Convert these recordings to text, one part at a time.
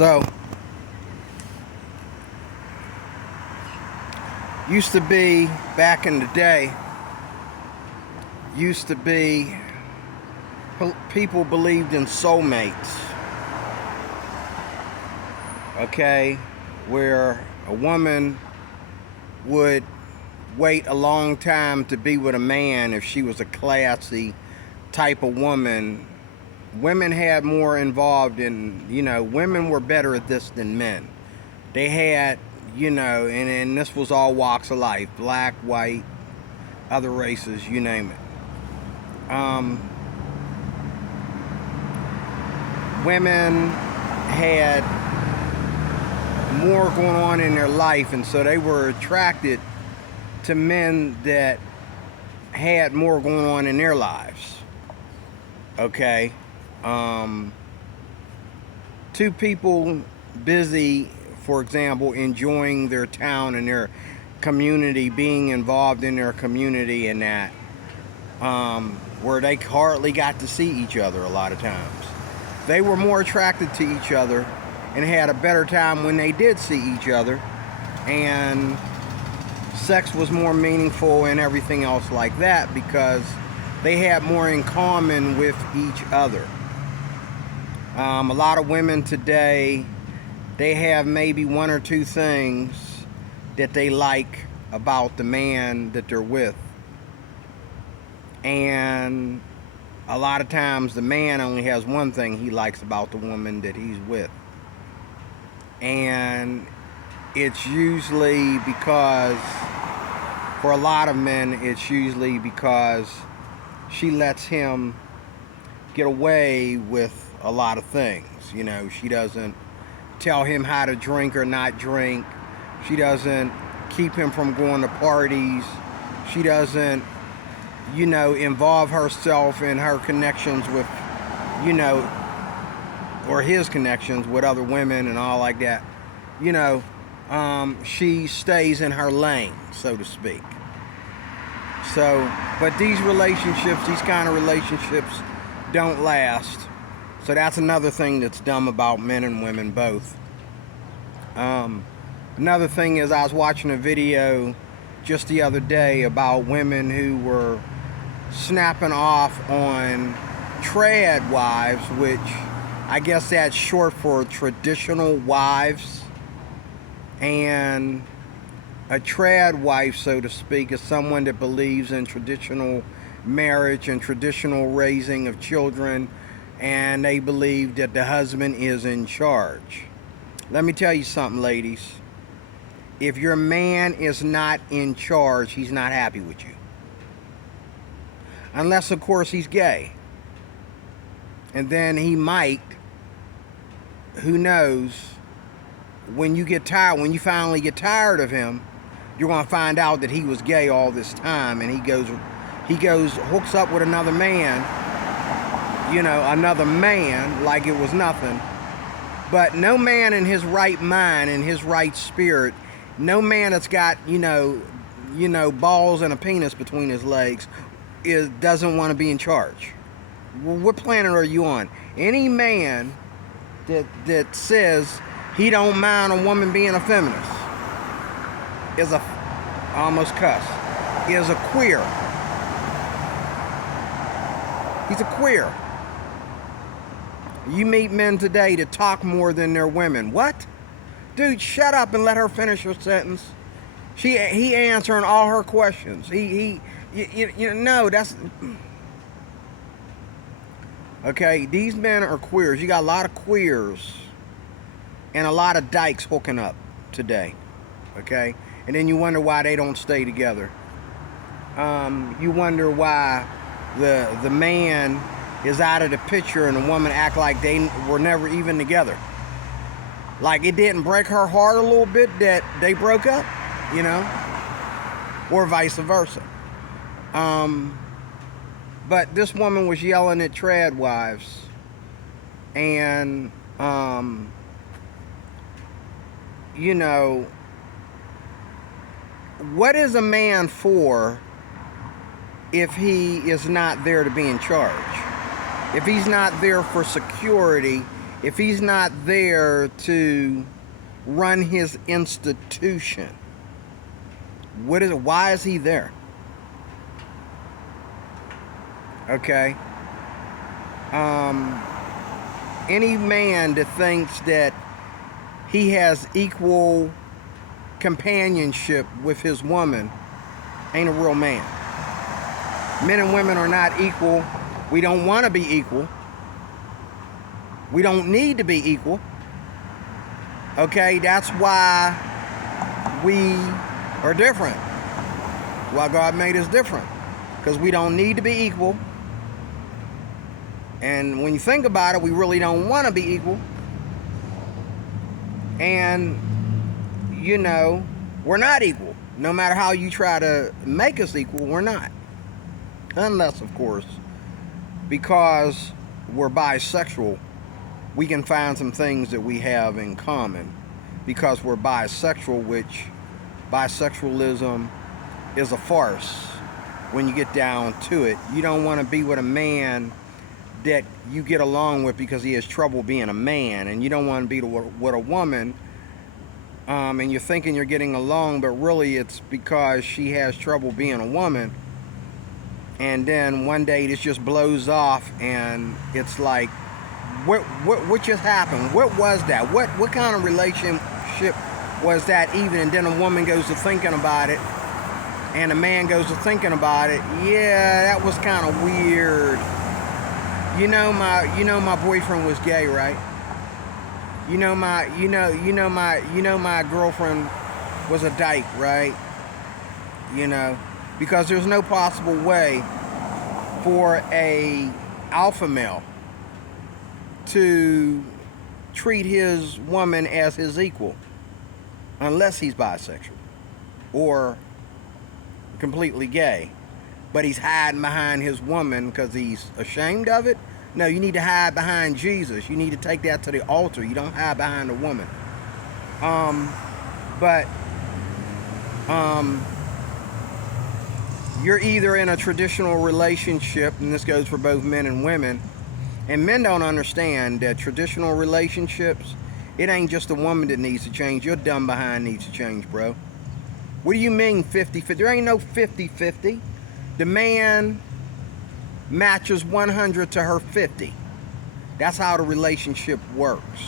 So, used to be, back in the day, people believed in soulmates. Okay? Where a woman would wait a long time to be with a man if she was a classy type of woman. Women had more involved in, women were better at this than men. They had, and this was all walks of life, black, white, other races, you name it. Women had more going on in their life, and so they were attracted to men that had more going on in their lives. Okay? Two people busy, for example, enjoying their town and their community, being involved in their community and that, where they hardly got to see each other a lot of times. They were more attracted to each other and had a better time when they did see each other, and sex was more meaningful and everything else like that because they had more in common with each other. A lot of women today, they have maybe one or two things that they like about the man that they're with. And a lot of times the man only has one thing he likes about the woman that he's with. And it's usually because, for a lot of men, it's usually because she lets him get away with a lot of things. She doesn't tell him how to drink or not drink. She doesn't keep him from going to parties. She doesn't, involve herself in her connections with, or his connections with other women and all like that. She stays in her lane, so to speak. So, but these kind of relationships don't last. So that's another thing that's dumb about men and women both. Another thing is, I was watching a video just the other day about women who were snapping off on trad wives, which I guess that's short for traditional wives. And a trad wife, so to speak, is someone that believes in traditional marriage and traditional raising of children, and they believe that the husband is in charge. Let me tell you something, ladies. If your man is not in charge, he's not happy with you. Unless, of course, he's gay. And then he might, who knows, when you finally get tired of him, you're going to find out that he was gay all this time, and he hooks up with another man, like it was nothing. But no man in his right mind, in his right spirit, no man that's got, balls and a penis between his legs doesn't want to be in charge. Well, what planet are you on? Any man that says he don't mind a woman being a feminist is a queer. He's a queer. You meet men today that talk more than their women. What? Dude, shut up and let her finish her sentence. He answering all her questions. That's... Okay, these men are queers. You got a lot of queers and a lot of dykes hooking up today. Okay? And then you wonder why they don't stay together. You wonder why the man is out of the picture and the woman act like they were never even together. Like it didn't break her heart a little bit that they broke up, or vice versa. But this woman was yelling at trad wives, and what is a man for if he is not there to be in charge? If he's not there for security if he's not there to run his institution, what is it? Why is he there? Okay. Any man that thinks that he has equal companionship with his woman ain't a real man. Men and women are not equal. We don't want to be equal. We don't need to be equal. Okay, that's why we are different. Why God made us different. Because we don't need to be equal. And when you think about it, we really don't want to be equal. And, you know, we're not equal. No matter how you try to make us equal, we're not. Unless, of course, because we're bisexual, we can find some things that we have in common. Because we're bisexual, which bisexualism is a farce when you get down to it. You don't want to be with a man that you get along with because he has trouble being a man, and you don't want to be with a woman and you're thinking you're getting along, but really it's because she has trouble being a woman, and then one day this just blows off and it's like, what just happened? What was that? What kind of relationship was that even? And then a woman goes to thinking about it, and a man goes to thinking about it. Yeah, that was kind of weird. You know my boyfriend was gay, right? You know my girlfriend was a dyke, right? You know, because there's no possible way for a alpha male to treat his woman as his equal unless he's bisexual or completely gay. But he's hiding behind his woman because he's ashamed of it. No, you need to hide behind Jesus. You need to take that to the altar. You don't hide behind a woman. You're either in a traditional relationship, and this goes for both men and women, and men don't understand that traditional relationships, it ain't just the woman that needs to change. Your dumb behind needs to change, bro. What do you mean 50-50? There ain't no 50-50. The man matches 100 to her 50. That's how the relationship works.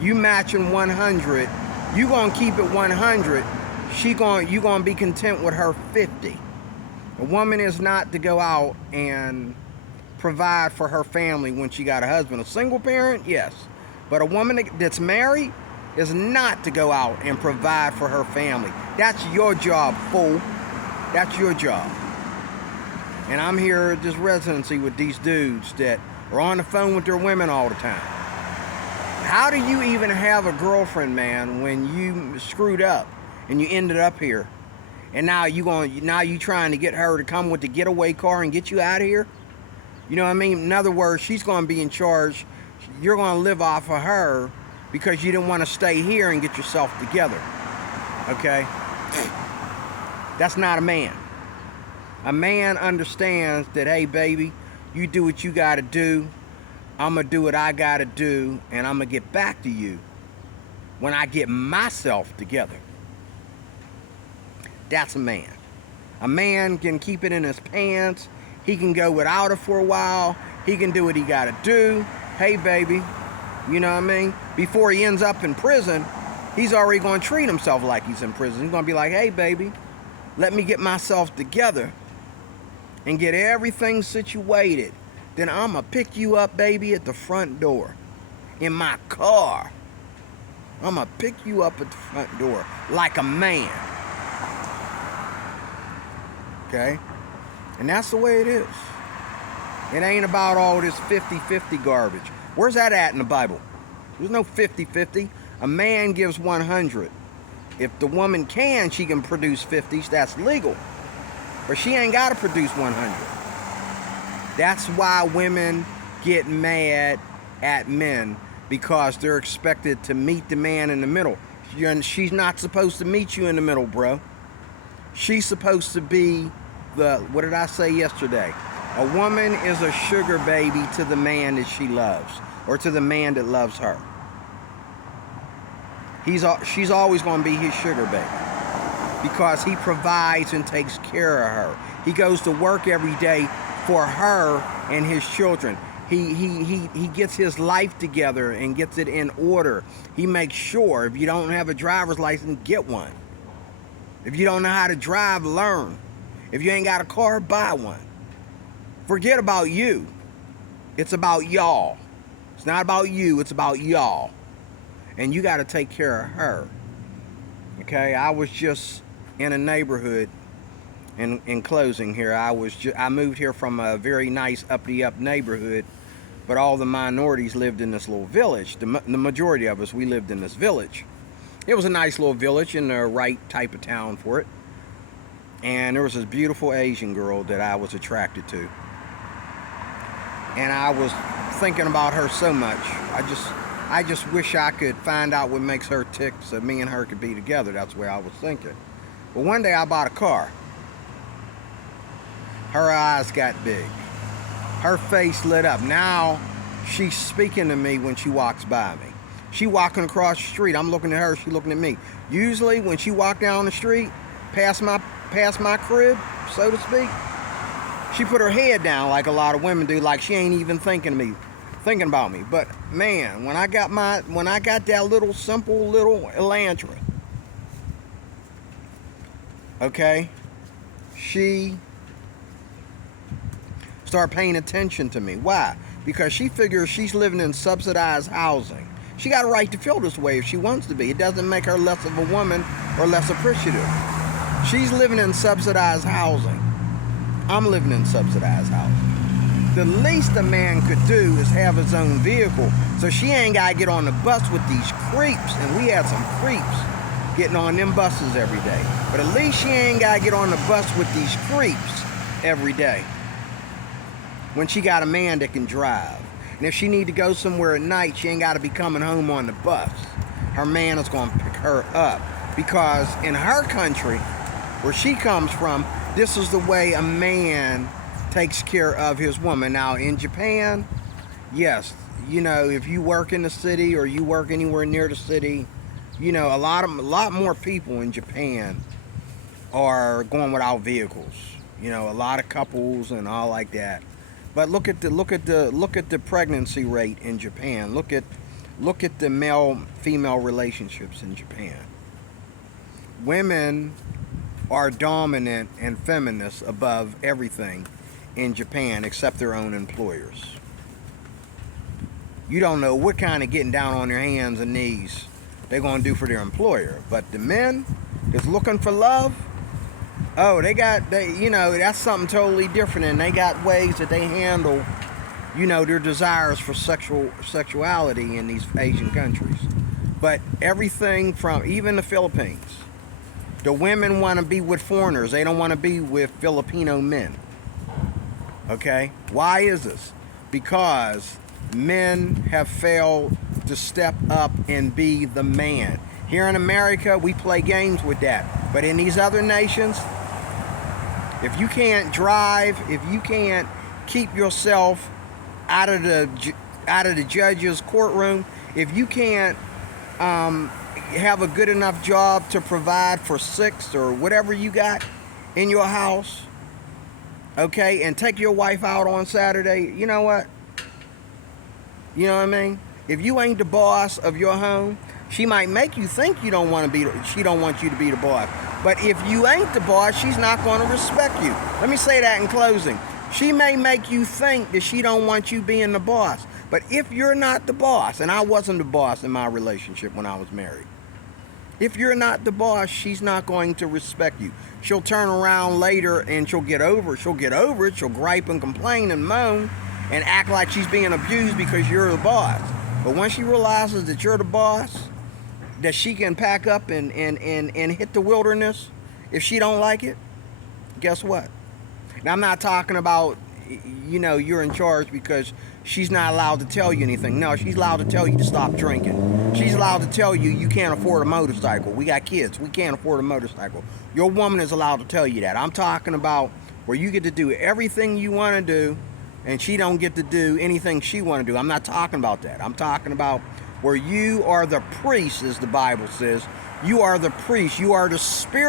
You matching 100, you gonna keep it 100. You gonna be content with her 50. A woman is not to go out and provide for her family when she got a husband. A single parent, yes, but a woman that's married is not to go out and provide for her family. That's your job, fool. That's your job. And I'm here at this residency with these dudes that are on the phone with their women all the time. How do you even have a girlfriend, man, when you screwed up and you ended up here? And now you trying to get her to come with the getaway car and get you out of here? You know what I mean? In other words, she's going to be in charge. You're going to live off of her because you didn't want to stay here and get yourself together. Okay? That's not a man. A man understands that, hey, baby, you do what you got to do. I'm going to do what I got to do, and I'm going to get back to you when I get myself together. That's a man. A man can keep it in his pants. He can go without it for a while. He can do what he got to do. Hey, baby, you know what I mean? Before he ends up in prison, he's already going to treat himself like he's in prison. He's going to be like, hey, baby, let me get myself together and get everything situated. Then I'm going to pick you up, baby, at the front door in my car. I'm going to pick you up at the front door like a man. Okay? And that's the way it is. It ain't about all this 50-50 garbage. Where's that at in the Bible? There's no 50-50. A man gives 100. If the woman can, she can produce 50s. That's legal. But she ain't got to produce 100. That's why women get mad at men, because they're expected to meet the man in the middle. She's not supposed to meet you in the middle, bro. She's supposed to be what did I say yesterday? A woman is a sugar baby to the man that she loves. or to the man that loves her. She's always going to be his sugar baby because he provides and takes care of her. He goes to work every day for her and his children. He gets his life together and gets it in order. He makes sure if you don't have a driver's license, get one. If you don't know how to drive, learn. If you ain't got a car, buy one. Forget about you. It's about y'all. It's not about you, it's about y'all. And you got to take care of her. Okay, I was just in a neighborhood. In closing here, I moved here from a very nice uppity-up neighborhood, but all the minorities lived in this little village. The majority of us, we lived in this village. It was a nice little village and the right type of town for it. And there was this beautiful Asian girl that I was attracted to. And I was thinking about her so much. I just wish I could find out what makes her tick so me and her could be together. That's the way I was thinking. But one day I bought a car. Her eyes got big. Her face lit up. Now she's speaking to me when she walks by me. She walking across the street. I'm looking at her. She looking at me. Usually when she walk down the street, past my crib, so to speak, she put her head down like a lot of women do, like she ain't even thinking about me. But man, when I got that little simple little Elantra, okay, she started paying attention to me. Why? Because she figures she's living in subsidized housing. She got a right to feel this way if she wants to be. It doesn't make her less of a woman or less appreciative. She's living in subsidized housing. I'm living in subsidized housing. The least a man could do is have his own vehicle, so she ain't got to get on the bus with these creeps, and we had some creeps getting on them buses every day. But at least she ain't got to get on the bus with these creeps every day when she got a man that can drive. And if she need to go somewhere at night, she ain't got to be coming home on the bus. Her man is going to pick her up, because in her country, where she comes from, this is the way a man takes care of his woman. Now in Japan, yes, you know, if you work in the city or you work anywhere near the city, you know, a lot more people in Japan are going without vehicles. You know, a lot of couples and all like that. But look at the pregnancy rate in Japan. Look at the male-female relationships in Japan. Women are dominant and feminist above everything in Japan except their own employers. You don't know what kind of getting down on their hands and knees they're going to do for their employer. But the men that's looking for love, oh, you know, that's something totally different, and they got ways that they handle, you know, their desires for sexuality in these Asian countries. But everything from, even the Philippines, the women want to be with foreigners. They don't want to be with Filipino men. Okay? Why is this? Because men have failed to step up and be the man. Here in America, we play games with that. But in these other nations, if you can't drive, if you can't keep yourself out of the judge's courtroom, if you can't have a good enough job to provide for 6 or whatever you got in your house, okay, and take your wife out on Saturday, you know what? You know what I mean? If you ain't the boss of your home, she might make you think she don't want you to be the boss. But if you ain't the boss, she's not going to respect you. Let me say that in closing. She may make you think that she don't want you being the boss. But if you're not the boss, and I wasn't the boss in my relationship when I was married, if you're not the boss, she's not going to respect you. She'll turn around later and she'll get over it. She'll gripe and complain and moan and act like she's being abused because you're the boss. But when she realizes that you're the boss, that she can pack up and hit the wilderness if she don't like it, guess what? Now, I'm not talking about, you know, you're in charge because she's not allowed to tell you anything. No, she's allowed to tell you to stop drinking. She's allowed to tell you you can't afford a motorcycle. We got kids. We can't afford a motorcycle. Your woman is allowed to tell you that. I'm talking about where you get to do everything you want to do and she don't get to do anything she want to do. I'm not talking about that. I'm talking about where you are the priest, as the Bible says. You are the priest. You are the spirit.